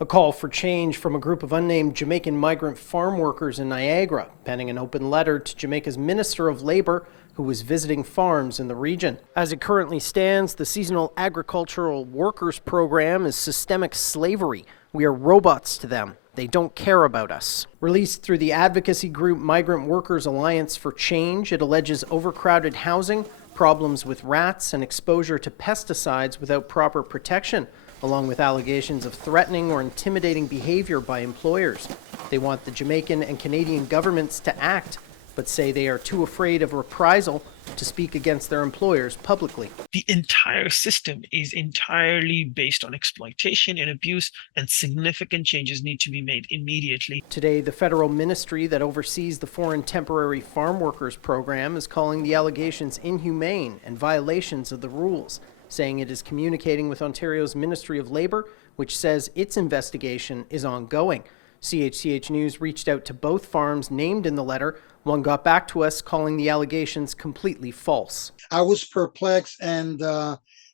A call for change from a group of unnamed Jamaican migrant farm workers in Niagara, penning an open letter to Jamaica's Minister of Labor, who was visiting farms in the region. As it currently stands, the Seasonal Agricultural Workers Program is systemic slavery. We are robots to them. They don't care about us. Released through the advocacy group Migrant Workers Alliance for Change, it alleges overcrowded housing, problems with rats, and exposure to pesticides without proper protection, along with allegations of threatening or intimidating behavior by employers. They want the Jamaican and Canadian governments to act, but say they are too afraid of reprisal to speak against their employers publicly. The entire system is entirely based on exploitation and abuse, and significant changes need to be made immediately. Today, the federal ministry that oversees the Foreign Temporary Farm Workers Program is calling the allegations inhumane and violations of the rules, saying it is communicating with Ontario's Ministry of Labor, which says its investigation is ongoing. CHCH News reached out to both farms named in the letter. One got back to us calling the allegations completely false. I was perplexed and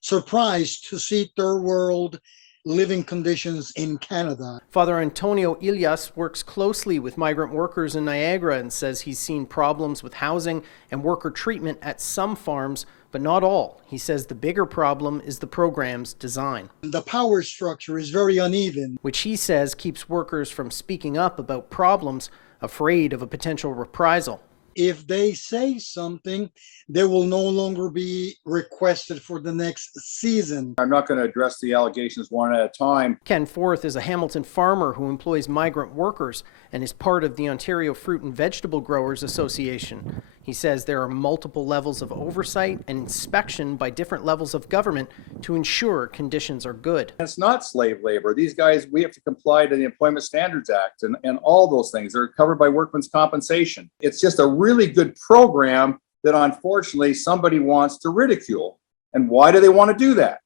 surprised to see third world living conditions in Canada. Father Antonio Ilias works closely with migrant workers in Niagara and says he's seen problems with housing and worker treatment at some farms, but not all. He says the bigger problem is the program's design. The power structure is very uneven, which he says keeps workers from speaking up about problems, afraid of a potential reprisal. If they say something, they will no longer be requested for the next season. I'm not going to address the allegations one at a time. Ken Forth is a Hamilton farmer who employs migrant workers and is part of the Ontario Fruit and Vegetable Growers Association. He says there are multiple levels of oversight and inspection by different levels of government to ensure conditions are good. It's not slave labor. These guys, we have to comply to the Employment Standards Act and all those things. They're covered by workman's compensation. It's just a really good program that unfortunately somebody wants to ridicule. And why do they want to do that?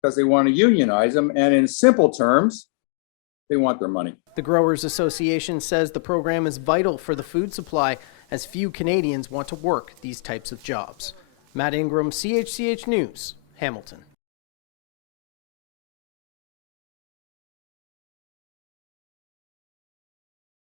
Because they want to unionize them, and in simple terms, they want their money. The Growers Association says the program is vital for the food supply, as few Canadians want to work these types of jobs. Matt Ingram, CHCH News, Hamilton.